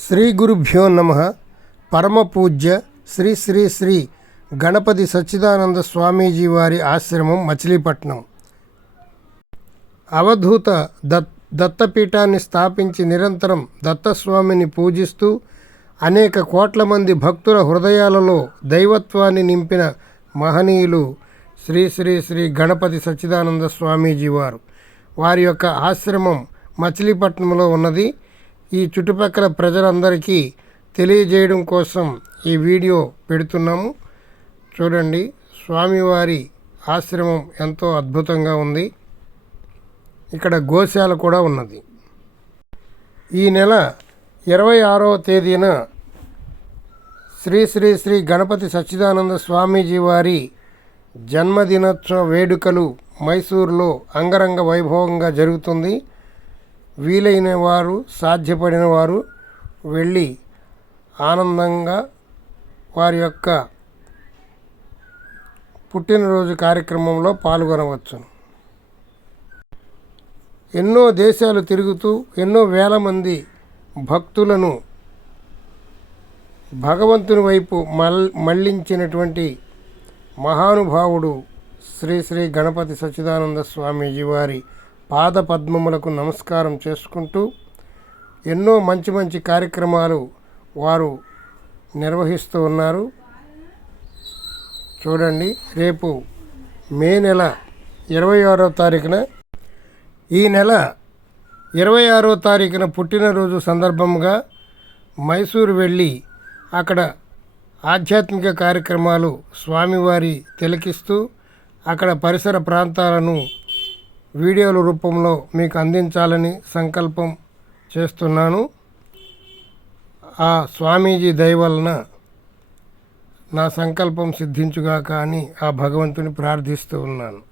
శ్రీ గురుభ్యో నమః. పరమ పూజ్య శ్రీ శ్రీ శ్రీ గణపతి సచ్చిదానంద స్వామీజీ వారి ఆశ్రమం మచిలీపట్నం. అవధూత దత్తపీఠాన్ని స్థాపించి నిరంతరం దత్తస్వామిని పూజిస్తూ అనేక కోట్ల మంది భక్తుల హృదయాలలో దైవత్వాన్ని నింపిన మహనీయులు శ్రీ శ్రీ శ్రీ గణపతి సచ్చిదానంద స్వామీజీ వారు. వారి యొక్క ఆశ్రమం మచిలీపట్నంలో ఉన్నది. ఈ చుట్టుపక్కల ప్రజలందరికీ తెలియజేయడం కోసం ఈ వీడియో పెడుతున్నాము. చూడండి, స్వామివారి ఆశ్రమం ఎంతో అద్భుతంగా ఉంది. ఇక్కడ గోశాల కూడా ఉన్నది. ఈ నెల 26వ తేదీన శ్రీ శ్రీ శ్రీ గణపతి సచ్చిదానంద స్వామీజీ వారి జన్మదినోత్సవ వేడుకలు మైసూరులో అంగరంగ వైభవంగా జరుగుతుంది. వీలైన వారు, సాధ్యపడిన వారు వెళ్ళి ఆనందంగా వారి యొక్క పుట్టినరోజు కార్యక్రమంలో పాల్గొనవచ్చును. ఎన్నో దేశాలు తిరుగుతూ ఎన్నో వేల మంది భక్తులను భగవంతుని వైపు మళ్ళించినటువంటి మహానుభావుడు శ్రీ శ్రీ గణపతి సచ్చిదానంద స్వామీజీ వారి పాద పద్మములకు నమస్కారం చేసుకుంటూ ఎన్నో మంచి మంచి కార్యక్రమాలు వారు నిర్వహిస్తూ ఉన్నారు. చూడండి, రేపు మే నెల 26వ తారీఖున ఈ నెల 26వ తారీఖున పుట్టినరోజు సందర్భంగా మైసూరు వెళ్ళి అక్కడ ఆధ్యాత్మిక కార్యక్రమాలు స్వామివారి తిలకిస్తూ అక్కడ పరిసర ప్రాంతాలను వీడియోల రూపంలో మీకు అందించాలని సంకల్పం చేస్తున్నాను. ఆ స్వామీజీ దయ వలన నా సంకల్పం సిద్ధించుగాక అని ఆ భగవంతుని ప్రార్థిస్తూ ఉన్నాను.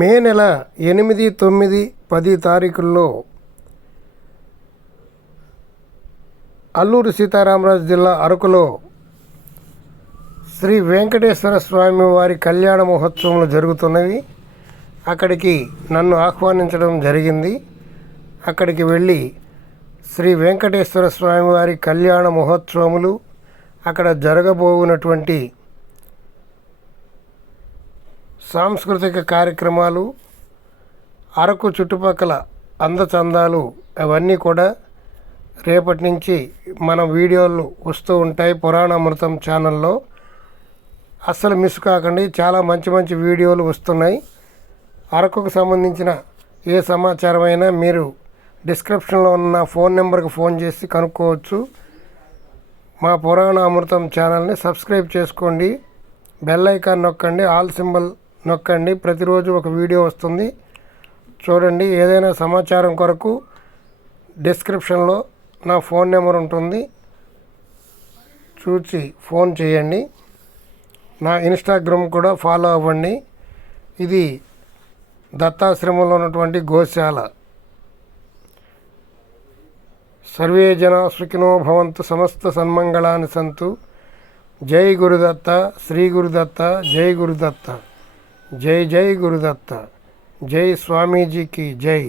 మే నెల 8, 9, 10 తారీఖుల్లో అల్లూరి సీతారామరాజు జిల్లా అరకులో శ్రీ వెంకటేశ్వర స్వామి వారి కళ్యాణ మహోత్సవాలు జరుగుతున్నవి. అక్కడికి నన్ను ఆహ్వానించడం జరిగింది. అక్కడికి వెళ్ళి శ్రీ వెంకటేశ్వర స్వామి వారి కళ్యాణ మహోత్సవములు, అక్కడ జరగబోవునటువంటి సాంస్కృతిక కార్యక్రమాలు, అరకు చుట్టుపక్కల అందచందాలు అవన్నీ కూడా రేపటి నుంచి మన వీడియోలు వస్తూ ఉంటాయి పురాణామృతం ఛానల్లో. అస్సలు మిస్ కాకండి, చాలా మంచి మంచి వీడియోలు వస్తున్నాయి. అరకుకు సంబంధించిన ఏ సమాచారమైనా మీరు డిస్క్రిప్షన్లో ఉన్న ఫోన్ నెంబర్కి ఫోన్ చేసి కనుక్కోవచ్చు. మా పురాణామృతం ఛానల్ని సబ్స్క్రైబ్ చేసుకోండి, బెల్ ఐకాన్ నొక్కండి, ఆల్ సింబల్ నొక్కండి. ప్రతిరోజు ఒక వీడియో వస్తుంది చూడండి. ఏదైనా సమాచారం కొరకు డిస్క్రిప్షన్లో నా ఫోన్ నెంబర్ ఉంటుంది, చూసి ఫోన్ చేయండి. నా ఇన్స్టాగ్రామ్ కూడా ఫాలో అవ్వండి. ఇది దత్తాశ్రమంలో ఉన్నటువంటి గోశాల. సర్వే జనా సుఖినో భవంతు, సమస్త సన్మంగళాని సంతు. జై గురుదత్త, శ్రీ గురుదత్త, జై గురుదత్త, జై జై గురుదత్త, జై స్వామీజీకి జై.